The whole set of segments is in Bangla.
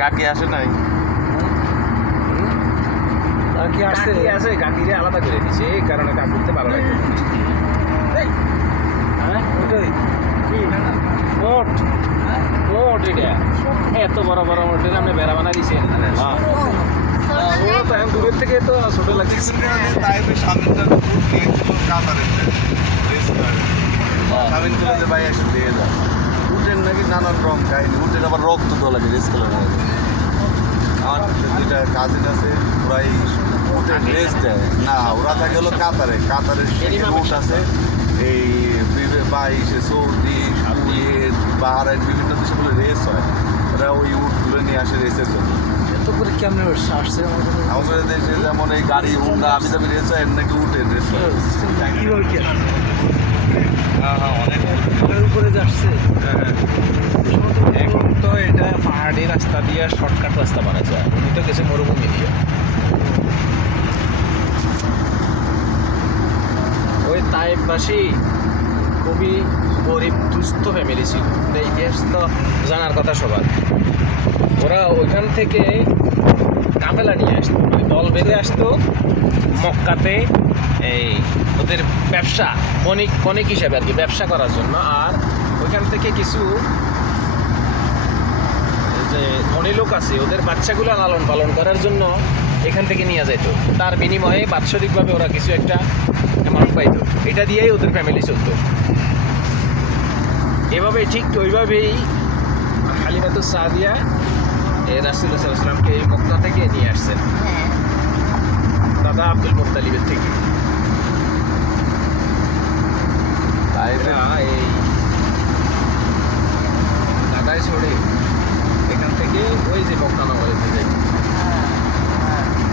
কাকি আসে নাই? কাকি আসে, কাকিরে আলাদা করে দিছে, এই কারণে কাকুরতে ভালো লাগে। হ্যাঁ ওটাই কি মোট মোট এটা এত বড় বড় মোটের আপনি বেড়া বানা দিছেন। ও তো এখন দূরের থেকে তো ছোট লাগছে। ভাই এসে দিয়ে যায় উটের নাকি নানান রং কাহিনী, উটের আবার রক্ত তো লাগে রেস কালার। আমার দুইটা কাজিন আছে, ওরাই উটের রেস দেয় না, ওরা থাকে হলো কাতারে, কাতারের উট আছে এই সৌদি বাহারাইন বিভিন্ন দেশে বলে রেস হয়, ওরা ওই উটগুলো নিয়ে আসে রেসের জন্য। করে কেমন আসছে আমাদের দেশে যেমন এই গাড়ি হুন্ডা আমি দামি রেস হয়, এর নাকি উটের রেস হয়। কীভাবে কি হ্যাঁ হ্যাঁ অনেক উপরে যাচ্ছে। এখন তো এটা পাহাড়ি রাস্তা দিয়ে শর্টকাট রাস্তা বানাচ্ছে, উনি তো গেছে মরুভূমি দিয়ে। ওই তাইফবাসী খুবই গরিব দুস্থ ফ্যামিলি ছিল, ইতিহাস তো জানার কথা সবার। ওরা ওইখান থেকে কাফেলা নিয়ে আসতো, মানে দল বেঁধে আসতো মক্কাতে, এই ওদের ব্যবসা বণিক হিসাবে আর কি, ব্যবসা করার জন্য। আর ওইখান থেকে কিছু যে ধনী লোক আছে ওদের বাচ্চাগুলো লালন পালন করার জন্য এখান থেকে নিয়ে যাইত, তার বিনিময়ে বাৎসরিকভাবে ওরা কিছু একটা অ্যামাউন্ট পাইত, এটা দিয়েই ওদের ফ্যামিলি চলতো। এভাবে ঠিক ওইভাবেই হালিমাতুস সাদিয়া রাসূলুল্লাহ সাল্লাল্লাহু আলাইহি ওয়াসাল্লামকে এই মক্কা থেকে নিয়ে আসছেন, দাদা আব্দুল মুত্তালিবের থেকে। এই দাদাই ছড়ে এখান থেকে ওই যে মক্কা নগরে থেকে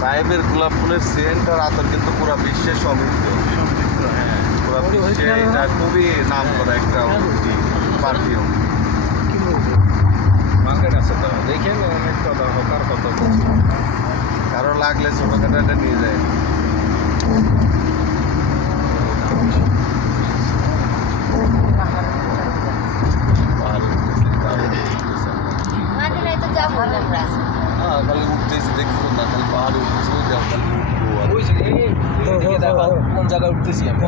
তাইফের গোলাপ ফুলের সেন্ট আর আতর কিন্তু পুরো বিশ্বে সমৃদ্ধ। হ্যাঁ, পুরো বিশ্বে এটা খুবই নাম করা একটা পারফিউম। মার্কেট আছে তো, দেখেন অনেক কথা হকার কত কারো লাগলে ছোটখাটো একটা নিয়ে যায়। খালি উঠতেছি দেখছো না, খালি পাহাড়ে উঠতেছি, ওই যাও খালি উঠবো। ওই যে দেখো কোন জায়গায় উঠতেছি আমরা,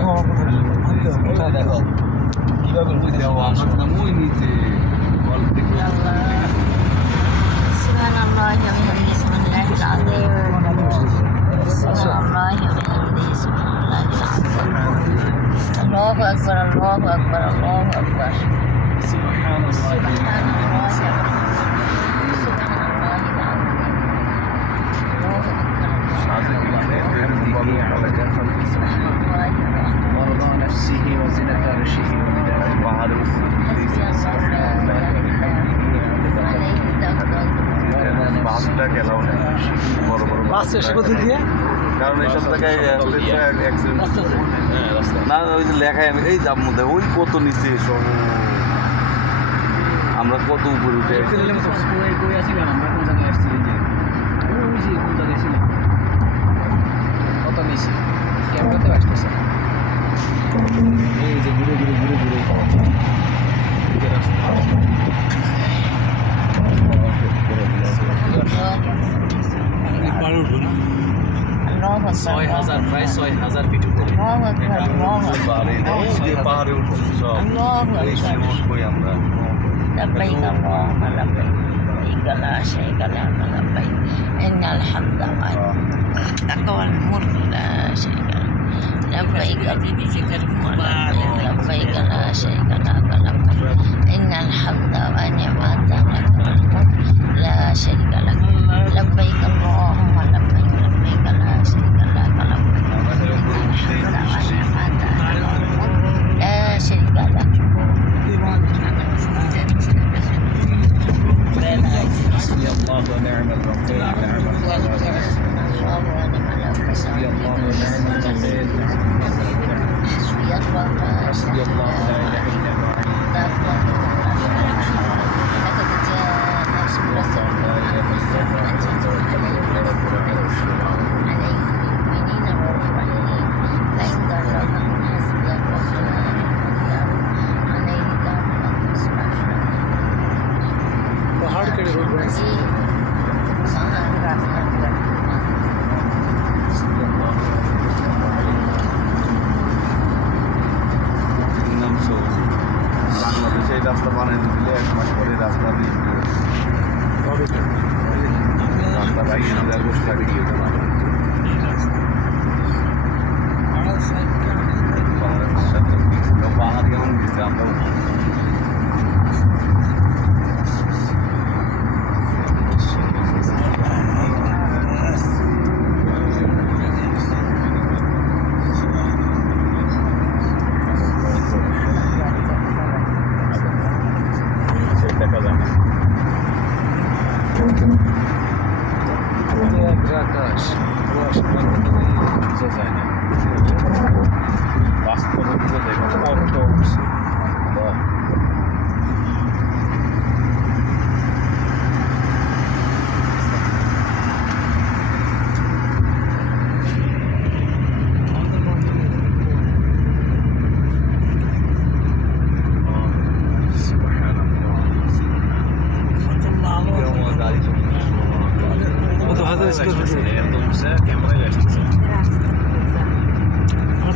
কোথায় দেখো কীভাবে উঠতেছি। আমরা ওই নিচে বল থেকে Subhanallah wa bihamdihi subhanallahil azim. Subhanallah wa bihamdihi subhanallahil azim. Allahu akbar, Allahu akbar, Allahu akbar. Subhanallah wa bihamdihi. ورضا نفسه وزنة عرشه ومداد পাহাড়ে বাসটা গেলাও না, বড় বড় বাস এসে কোথায় দিয়ে? কারণ এইসব জায়গায় অ্যাক্সিডেন্ট না, ওই যে লেখায় আমি এই যাব মধ্যে ওই কত নিচে সব, আমরা কত উপরে উঠে কত নিচে ক্যামেরাতে আসতেছে, এই যে ঘুরে ঘুরে ঘুরে ঘুরে প্রায় 6,000 ফিট উপরে পাহাড়ে উঠছি সব এই সময় কই আমরা। لبيك اللهم لبيك لبيك لا شريك لك لبيك إن الحمد والنعمة والملك لا شريك لك لبيك لبيك لا شريك لك لبيك إن الحمد والنعمة لك والملك لا شريك لك لبيك اللهم لبيك لبيك لا شريك لك لبيك إن الحمد والنعمة والملك لا شريك لك حسبي الله ونعم الوكيل، نعم الوكيل، حسبي الله ونعم الوكيل، حسبي الله لا اله الا هو لا اله الا هو বোঝা যায় না বাস্তবে বোঝা যায় না কত বাহ।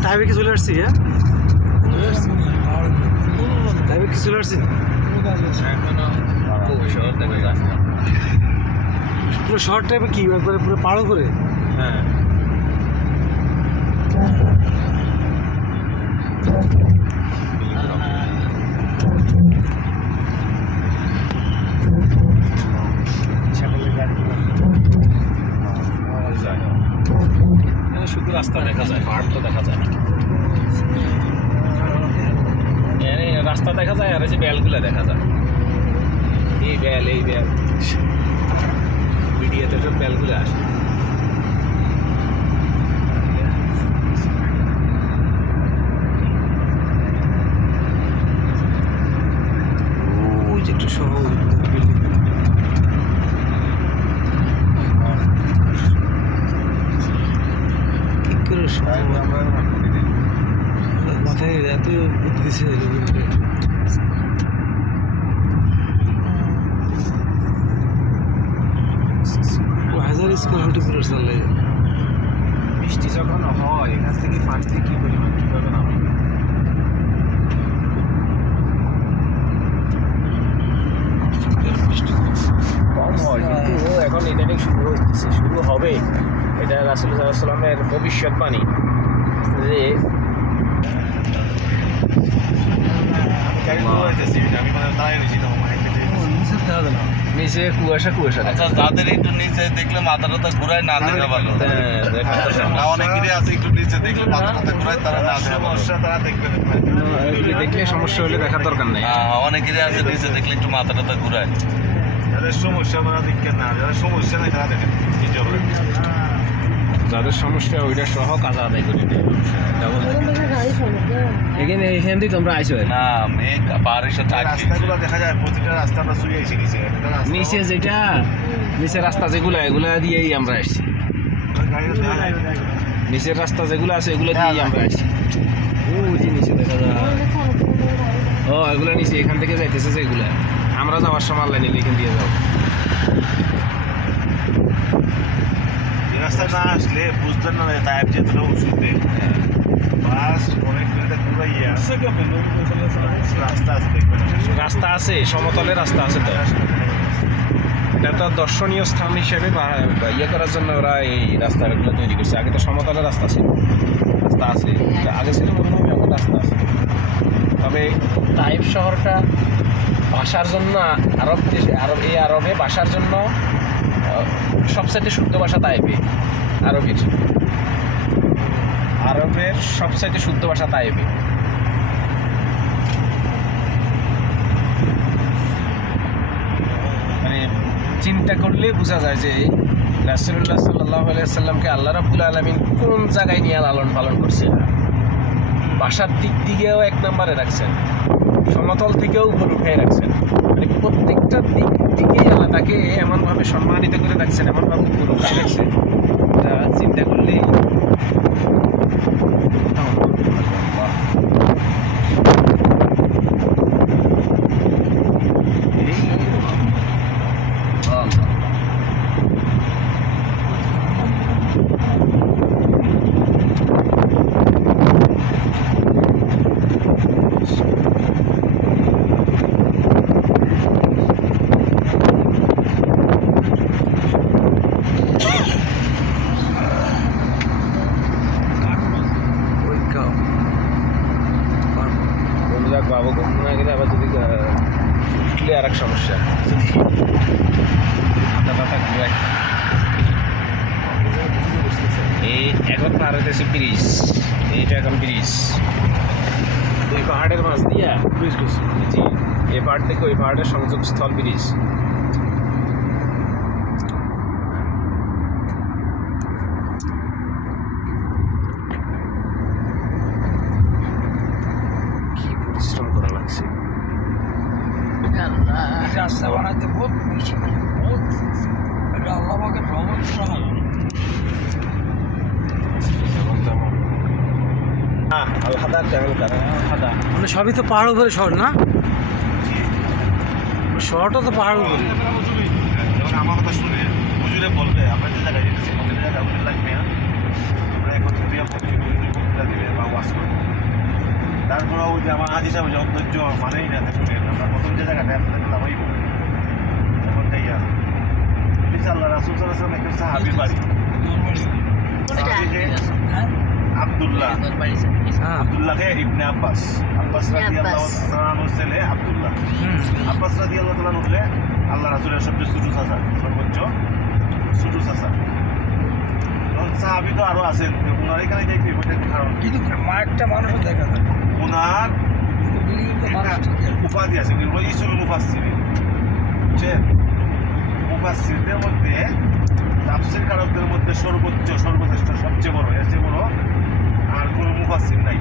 টাইমে কি চলে আসছি হ্যাঁ টাইমে কি চলে আসছি পুরো শর্ট টাইমে কি একবারে পুরো পাড়ো করে হ্যাঁ শুধু রাস্তা দেখা যায় পাহাড় তো দেখা যায় না রাস্তা দেখা যায় আর এই যে বেলগুলো দেখা যায় এই বেল ভিডিওতে সব বেলগুলো আসে ওই যে একটা শহর বিল্ডিং কি করে শহর মাথায় এত বুদ্ধি দিছে রবীন্দ্র হাজার স্কোয়ার ফুটে পুরো চালাই বৃষ্টি যখন হয় এখান থেকে পানিতে কি পরিমাণ কীভাবে নামে কম হয় কিন্তু এখন ইদানিং শুরু হবে এটা রাসূলুল্লাহ সাল্লাল্লাহু আলাইহি ওয়াসাল্লামের ভবিষ্যৎবাণী যে নিচে কুয়াশা আচ্ছা যাদের একটু নিচে দেখলে মাথাটা ঘুরায় না দেখা ভালো অনেকেরই আছে একটু নিচে দেখলে মাথাটা ঘুরায় তারা না দেখা সমস্যা তারা দেখবে দেখলে সমস্যা হলে দেখার দরকার নেই অনেকেরই আছে নিচে দেখলে একটু মাথাটা ঘুরায় যাদের সমস্যা ওরা দেখেন না যাদের সমস্যা নেই তারা দেখেন যাদের সমস্যা ওইটা সহ কাজ আদায় করে দেয় এখানে এখান থেকে তোমরা আইসো না মেঘ পাহাড়ের সাথে রাস্তাগুলো দেখা যায় প্রতিটা রাস্তা আমরা শুয়ে আছি নিচে নিচে যেটা নিচের রাস্তা যেগুলো এগুলা দিয়েই আমরা আসছি গাড়িটা দেখা যায় নিচের রাস্তা যেগুলো আছে এগুলো দিয়েই আমরা আসছি ও যে নিচে দেখা যায় ও এগুলো নিচে এখান থেকে যাইতেছে যে এগুলা আমরা যাওয়ার সময় লাইনে এখান দিয়ে যাবো রাস্তা না আসলে বুঝতেন না তাই যেতে ওষুধে বাস অনেক ঘুরাইয়া রাস্তা আছে দেখবেন রাস্তা আছে সমতলের রাস্তা আছে তো এটা তো দর্শনীয় স্থান হিসেবে ইয়ে করার জন্য ওরা এই রাস্তাগুলো তৈরি করছে আগে তো সমতলের রাস্তা ছিল রাস্তা আছে আগে ছিল মরুভূমি এখন রাস্তা আছে তবে তাইফ শহরটা ভাষার জন্য আরবে ভাষার জন্য সবচাইতে শুদ্ধ ভাষা তাইফে আরবের সবচাইতে শুদ্ধ ভাষা তাইফে মানে চিন্তা করলে বোঝা যায় যে রাসূলুল্লাহ সাল্লাল্লাহু আলাইহি ওয়াসাল্লামকে আল্লাহ রাব্বুল আলামিন কোন জায়গায় নিয়ে লালন পালন করছেন ভাষার দিক দিকেও এক নম্বরে রাখছেন সমতল থেকেও উপর উঠে রাখছেন মানে প্রত্যেকটা দিক থেকেই আল্লাহ তাকে এমনভাবে সম্মানিত করে রাখছেন এমনভাবে উপর উঠে রাখছেন এটা চিন্তা করলেই বাবু ঘুম না গেলে আবার যদি উঠলে আর এক সমস্যা যদি মাথা ব্যথা ঘুরায় এই এখন পার হইতেছে ব্রিজ এইটা এখন ব্রিজ ওই পাহাড়ের মাছ দিয়া ব্রিজ করছে জি এই পাহাড় থেকে ওই পাহাড়ের সংযোগস্থল ব্রিজ রাস্তা বানাইতে বহুত বেশি বহুত এটা আল্লাহ পাকের রহমত ছাড়া হ্যাঁ আল হাদা ট্রাভেল করে হাদা মানে সবই তো পাহাড় উপরে শহর না শহরটা তো পাহাড় উপরে যখন আমার কথা শুনে হুজুরে বলবে আমরা যে জায়গায় যেতেছি আমাদের জায়গায় হুজুর লাগবে না আমরা এখন যদি আপনাকে হুজুর বক্তৃতা দিবে বা ওয়াজ করবে তারপরে ওই যে আমার আজ হিসাবে যে অধৈর্য মানেই না শুনে আমরা প্রথম যে জায়গাটা আপনাদের লাভাই বলবো এখন তাই আর আল্লাহ রাসুল সাল্লাহ সাল্লাম একটা সাহাবি বাড়ি সাহাবি যে আব্দুল্লাহ হ্যাঁ আব্দুল্লাহকে ইবনে আব্বাস আব্বাস ইবনে রাদিয়াল্লাহু আব্বাস। তাআলার ছেলে আব্দুল্লাহ আব্বাস রাদিয়াল্লাহু তাআলা হলে আল্লাহ রাসূলের সবচেয়ে ছোট চাচা সর্বোচ্চ ছোট চাচা তখন সাহাবি তো আরো আছেন ওনার এখানে যে বিপদের কারণ কিন্তু একটা মানুষও দেখা যায় ওনার বিলিয়ে মানুষ একটা ঠিক আছে উপাধি আছে রইসুল মুফাসসিরিন বুঝছেন মুফাসসিরদের মধ্যে তাফসীর কারকদের মধ্যে সর্বশ্রেষ্ঠ সবচেয়ে বড় এর চেয়ে বড় আর কোনো মুফাসসির নাই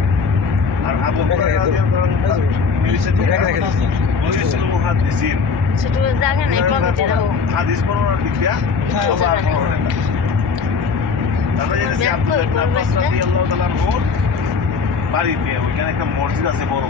আর আবু হুরায়রা রাদিয়াল্লাহু আনহু ইংলিশে রইসুল মুহাদ্দিসিন ছোট জায়গা নেই পকেটে রাখো হাদিস বর্ণনার দিক দিয়ে সবার বড় নেতা তারপরে যে আব্দুল্লাহ ইবনে আব্বাস রাদিয়াল্লাহু তাআলা আনহুর বাড়িতে ওইখানে একটা মসজিদ আছে বড়